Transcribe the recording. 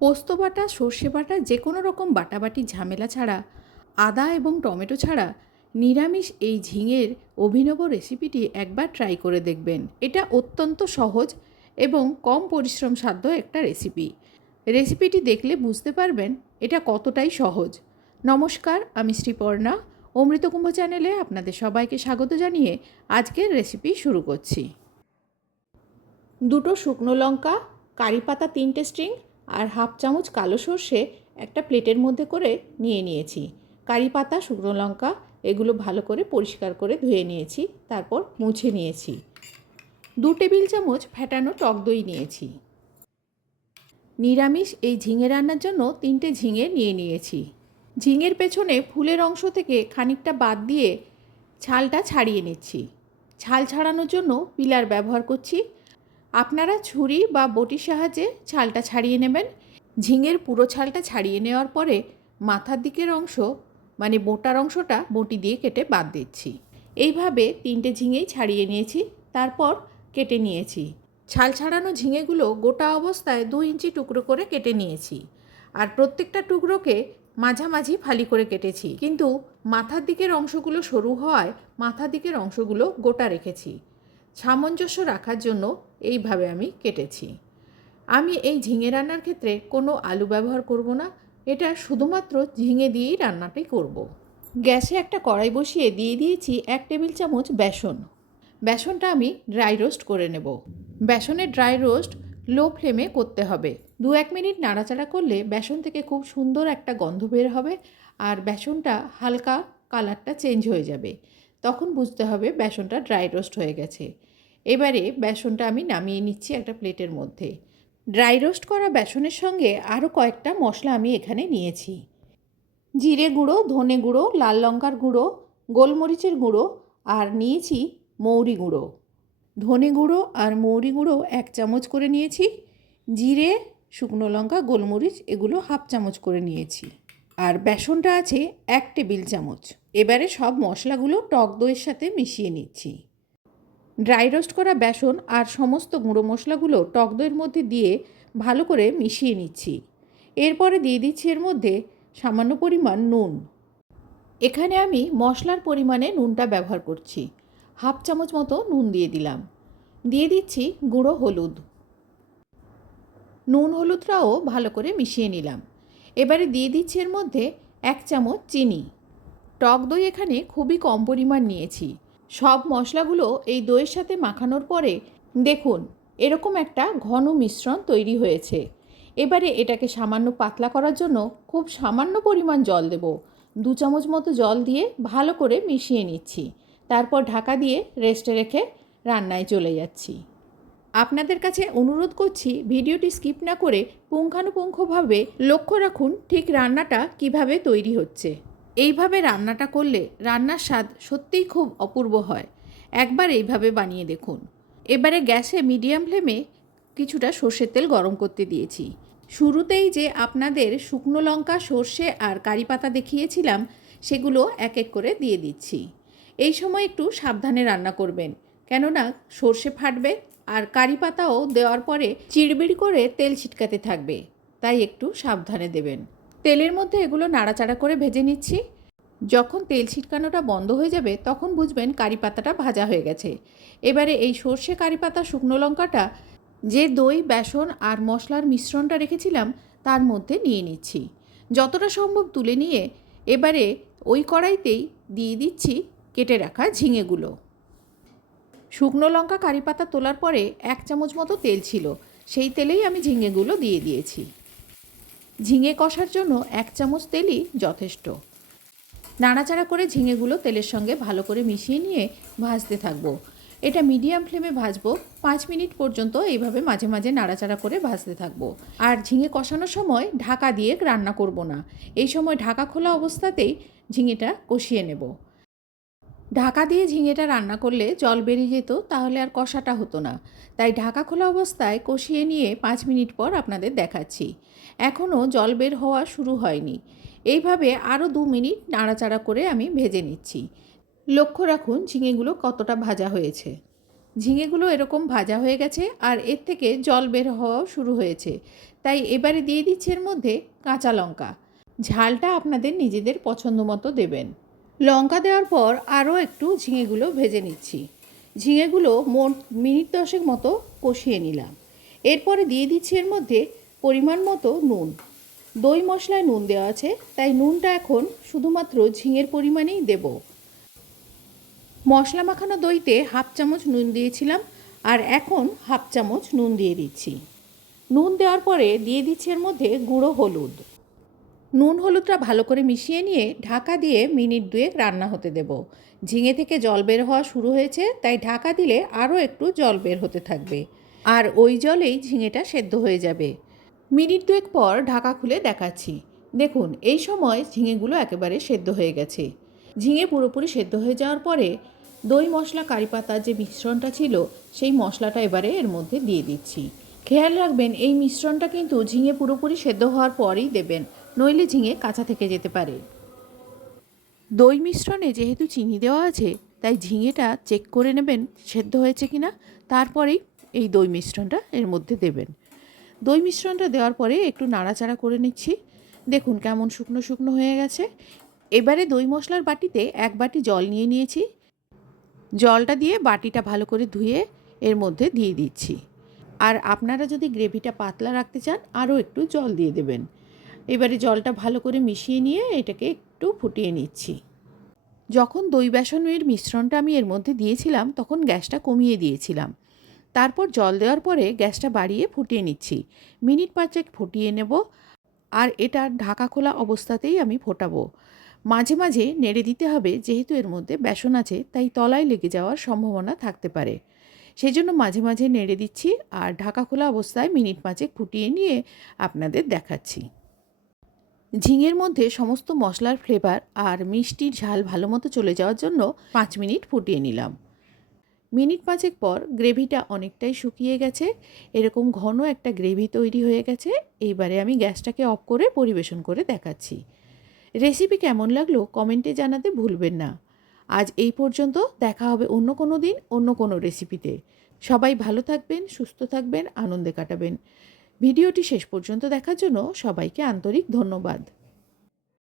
পোস্ত বাটা, সর্ষে বাটা, যে কোনো রকম বাটাবাটি ঝামেলা ছাড়া, আদা এবং টমেটো ছাড়া নিরামিষ এই ঝিঙের অভিনব রেসিপিটি একবার ট্রাই করে দেখবেন। এটা অত্যন্ত সহজ এবং কম পরিশ্রম সাধ্য একটা রেসিপি। রেসিপিটি দেখলে বুঝতে পারবেন এটা কতটাই সহজ। নমস্কার, আমি শ্রীপর্ণা। অমৃতকুম্ভ চ্যানেলে আপনাদের সবাইকে স্বাগত জানিয়ে আজকের রেসিপি শুরু করছি। দুটো শুকনো লঙ্কা, কারি পাতা 3টে স্ট্রিং আর হাফ চামচ কালো সর্ষে একটা প্লেটের মধ্যে করে নিয়ে নিয়েছি। কারি পাতা, শুকনো লঙ্কা এগুলো ভালো করে পরিষ্কার করে ধুয়ে নিয়েছি, তারপর মুছে নিয়েছি। 2 টেবিল চামচ ফ্যাটানো টক দই নিয়েছি। নিরামিষ এই ঝিঙে রান্নার জন্য 3টে ঝিঙে নিয়ে নিয়েছি। ঝিঙের পেছনে ফুলের অংশ থেকে খানিকটা বাদ দিয়ে ছালটা ছাড়িয়ে নিচ্ছি। ছাল ছাড়ানোর জন্য পিলার ব্যবহার করছি। আপনারা ছুরি বা বটির সাহায্যে ছালটা ছাড়িয়ে নেবেন। ঝিঙের পুরো ছালটা ছাড়িয়ে নেওয়ার পরে মাথার দিকের অংশ মানে বোটার অংশটা বটি দিয়ে কেটে বাদ দিচ্ছি। এইভাবে 3টে ঝিঙেই ছাড়িয়ে নিয়েছি, তারপর কেটে নিয়েছি। ছাল ছাড়ানো ঝিঙেগুলো গোটা অবস্থায় 2 ইঞ্চি টুকরো করে কেটে নিয়েছি, আর প্রত্যেকটা টুকরোকে মাঝামাঝি ফালি করে কেটেছি, কিন্তু মাথার দিকের অংশগুলো সরু হওয়ায় মাথার দিকের অংশগুলো গোটা রেখেছি। সামঞ্জস্য রাখার জন্য এইভাবে আমি কেটেছি। আমি এই ঝিঙে রান্নার ক্ষেত্রে কোনো আলু ব্যবহার করব না, এটা শুধুমাত্র ঝিঙে দিয়েই রান্নাটাই করব। গ্যাসে একটা কড়াই বসিয়ে দিয়ে দিয়েছি 1 টেবিল চামচ বেসন। বেসনটা আমি ড্রাই রোস্ট করে নেব। বেসনের ড্রাই রোস্ট লো ফ্লেমে করতে হবে। 2-1 মিনিট নাড়াচাড়া করলে বেসন থেকে খুব সুন্দর একটা গন্ধ বের হবে, আর বেসনটা হালকা কালারটা চেঞ্জ হয়ে যাবে। তখন বুঝতে হবে বেসনটা ড্রাই রোস্ট হয়ে গেছে। এবারে বেসনটা আমি নামিয়ে নিচ্ছি একটা প্লেটের মধ্যে। ড্রাই রোস্ট করা বেসনের সঙ্গে আরও কয়েকটা মশলা আমি এখানে নিয়েছি। জিরে গুঁড়ো, ধনে গুঁড়ো, লাল লঙ্কার গুঁড়ো, গোলমরিচের গুঁড়ো, আর নিয়েছি মৌরি গুঁড়ো। ধনে গুঁড়ো আর মৌরি গুঁড়ো 1 চামচ করে নিয়েছি। জিরে, শুকনো লঙ্কা, গোলমরিচ এগুলো হাফ চামচ করে নিয়েছি। আর বেসনটা আছে 1 টেবিল চামচ। এবারে সব মশলাগুলো টক দইয়ের সাথে মিশিয়ে নিচ্ছি। ড্রাই রোস্ট করা বেসন আর সমস্ত গুঁড়ো মশলাগুলো টক দইয়ের মধ্যে দিয়ে ভালো করে মিশিয়ে নিচ্ছি। এরপরে দিয়ে দিচ্ছি এর মধ্যে সামান্য পরিমাণ নুন। এখানে আমি মশলার পরিমাণে নুনটা ব্যবহার করছি। হাফ চামচ মতো নুন দিয়ে দিলাম। দিয়ে দিচ্ছি গুঁড়ো হলুদ। নুন হলুদটাও ভালো করে মিশিয়ে নিলাম। এবারে দিয়ে দিচ্ছি এর মধ্যে 1 চামচ চিনি। টক দই এখানে খুবই কম পরিমাণ নিয়েছি। সব মশলাগুলো এই দইয়ের সাথে মাখানোর পরে দেখুন এরকম একটা ঘন মিশ্রণ তৈরি হয়েছে। এবারে এটাকে সামান্য পাতলা করার জন্য খুব সামান্য পরিমাণ জল দেব। 2 চামচ মতো জল দিয়ে ভালো করে মিশিয়ে নিচ্ছি। তারপর ঢাকা দিয়ে রেস্টে রেখে রান্নায় চলে যাচ্ছি। আপনাদের কাছে অনুরোধ করছি ভিডিওটি স্কিপ না করে পুঙ্খানুপুঙ্খভাবে লক্ষ্য রাখুন ঠিক রান্নাটা কিভাবে তৈরি হচ্ছে। এইভাবে রান্নাটা করলে রান্নার স্বাদ সত্যিই খুব অপূর্ব হয়। একবার এইভাবে বানিয়ে দেখুন। এবারে গ্যাসে মিডিয়াম ফ্লেমে কিছুটা সর্ষের তেল গরম করতে দিয়েছি। শুরুতেই যে আপনাদের শুকনো লঙ্কা, সর্ষে আর কারি পাতা দেখিয়েছিলাম সেগুলো এক এক করে দিয়ে দিচ্ছি। এই সময় একটু সাবধানে রান্না করবেন, কেননা সর্ষে ফাটবে আর কারি পাতাও দেওয়ার পরে চিড়বিড় করে তেল ছিটকাতে থাকবে, তাই একটু সাবধানে দেবেন। তেলের মধ্যে এগুলো নাড়াচাড়া করে ভেজে নিচ্ছি। যখন তেল ছিটকানোটা বন্ধ হয়ে যাবে তখন বুঝবেন কারি পাতাটা ভাজা হয়ে গেছে। এবারে এই সর্ষে, কারি পাতা, শুকনো লঙ্কাটা যে দই, বেসন আর মশলার মিশ্রণটা রেখেছিলাম তার মধ্যে নিয়ে নিচ্ছি। যতটা সম্ভব তুলে নিয়ে এবারে ওই কড়াইতেই দিয়ে দিচ্ছি কেটে রাখা ঝিঙেগুলো। শুকনো লঙ্কা, কারি পাতা তোলার পরে 1 চামচ মতো তেল ছিল, সেই তেলেই আমি ঝিঙেগুলো দিয়ে দিয়েছি। ঝিঙে কষার জন্য 1 চামচ তেলই যথেষ্ট। নাড়াচাড়া করে ঝিঙেগুলো তেলের সঙ্গে ভালো করে মিশিয়ে নিয়ে ভাজতে থাকবো। এটা মিডিয়াম ফ্লেমে ভাজবো। 5 মিনিট পর্যন্ত এইভাবে মাঝে মাঝে নাড়াচাড়া করে ভাজতে থাকবো। আর ঝিঙে কষানোর সময় ঢাকা দিয়ে রান্না করব না, এই সময় ঢাকা খোলা অবস্থাতেই ঝিঙেটা কষিয়ে নেব। ঢাকা দিয়ে ঝিঙেটা রান্না করলে জল বেরিয়ে যেত, তাহলে আর কষাটা হতো না। তাই ঢাকা খোলা অবস্থায় কষিয়ে নিয়ে 5 মিনিট পর আপনাদের দেখাচ্ছি। এখনও জল বের হওয়া শুরু হয়নি। এইভাবে আরও 2 মিনিট নাড়াচাড়া করে আমি ভেজে নিচ্ছি। লক্ষ্য রাখুন ঝিঙেগুলো কতটা ভাজা হয়েছে। ঝিঙেগুলো এরকম ভাজা হয়ে গেছে আর এর থেকে জল বের হওয়াও শুরু হয়েছে। তাই এবারে দিয়ে দিচ্ছি এর মধ্যে কাঁচা লঙ্কা। ঝালটা আপনাদের নিজেদের পছন্দ মতো দেবেন। লঙ্কা দেওয়ার পর আরও একটু ঝিঙেগুলো ভেজে নিচ্ছি। ঝিঙেগুলো মোট মিনিট 10 মতো কষিয়ে নিলাম। এরপরে দিয়ে দিচ্ছি এর মধ্যে পরিমাণ মতো নুন। দই মশলায় নুন দেওয়া আছে, তাই নুনটা এখন শুধুমাত্র ঝিঙের পরিমাণেই দেব। মশলা মাখানো দইতে হাফ চামচ নুন দিয়েছিলাম, আর এখন হাফ চামচ নুন দিয়ে দিচ্ছি। নুন দেওয়ার পরে দিয়ে দিচ্ছি এর মধ্যে গুঁড়ো হলুদ। নুন হলুদটা ভালো করে মিশিয়ে নিয়ে ঢাকা দিয়ে মিনিট 2 রান্না হতে দেব। ঝিঙে থেকে জল বের হওয়া শুরু হয়েছে, তাই ঢাকা দিলে আরও একটু জল বের হতে থাকবে, আর ওই জলেই ঝিঙেটা সেদ্ধ হয়ে যাবে। মিনিট 2 পর ঢাকা খুলে দেখাচ্ছি। দেখুন, এই সময় ঝিঙেগুলো একেবারে সেদ্ধ হয়ে গেছে। ঝিঙে পুরোপুরি সেদ্ধ হয়ে যাওয়ার পরে দই মশলা কারি পাতার যে মিশ্রণটা ছিল, সেই মশলাটা এবারে এর মধ্যে দিয়ে দিচ্ছি। খেয়াল রাখবেন, এই মিশ্রণটা কিন্তু ঝিঙে পুরোপুরি সেদ্ধ হওয়ার পরেই দেবেন, নইলে ঝিঙে কাঁচা থেকে যেতে পারে। দই মিশ্রণে যেহেতু চিনি দেওয়া আছে, তাই ঝিঙেটা চেক করে নেবেন সেদ্ধ হয়েছে কিনা, তারপরেই এই দই মিশ্রণটা এর মধ্যে দেবেন। দই মিশ্রণটা দেওয়ার পরে একটু নাড়াচাড়া করে নিচ্ছি। দেখুন কেমন শুকনো শুকনো হয়ে গেছে। এবারে দই মশলার বাটিতে 1 বাটি জল নিয়ে নিয়েছি। জলটা দিয়ে বাটিটা ভালো করে ধুয়ে এর মধ্যে দিয়ে দিচ্ছি। আর আপনারা যদি গ্রেভিটা পাতলা রাখতে চান, আরও একটু জল দিয়ে দেবেন। এবারে জলটা ভালো করে মিশিয়ে নিয়ে এটাকে একটু ফুটিয়ে নিচ্ছি। যখন দই বেসনের মিশ্রণটা আমি এর মধ্যে দিয়েছিলাম, তখন গ্যাসটা কমিয়ে দিয়েছিলাম। তারপর জল দেওয়ার পরে গ্যাসটা বাড়িয়ে ফুটিয়ে নিচ্ছি। মিনিট 5 ফুটিয়ে নেব, আর এটা ঢাকা খোলা অবস্থাতেই আমি ফোটাবো। মাঝে মাঝে নেড়ে দিতে হবে, যেহেতু এর মধ্যে বেসন আছে, তাই তলায় লেগে যাওয়ার সম্ভাবনা থাকতে পারে। সেজন্য মাঝে মাঝে নেড়ে দিচ্ছি, আর ঢাকা খোলা অবস্থায় মিনিট 5 ফুটিয়ে নিয়ে আপনাদের দেখাচ্ছি। ঝিঙের মধ্যে সমস্ত মশলার ফ্লেভার আর মিষ্টির ঝাল ভালো মতো চলে যাওয়ার জন্য 5 মিনিট ফুটিয়ে নিলাম। মিনিট 5 পর গ্রেভিটা অনেকটাই শুকিয়ে গেছে, এরকম ঘন একটা গ্রেভি তৈরি হয়ে গেছে। এইবারে আমি গ্যাসটাকে অফ করে পরিবেশন করে দেখাচ্ছি। রেসিপি কেমন লাগলো কমেন্টে জানাতে ভুলবেন না। আজ এই পর্যন্ত, দেখা হবে অন্য কোনো দিন অন্য কোনো রেসিপিতে। সবাই ভালো থাকবেন, সুস্থ থাকবেন, আনন্দে কাটাবেন। ভিডিওটি শেষ পর্যন্ত দেখার জন্য সবাইকে আন্তরিক ধন্যবাদ।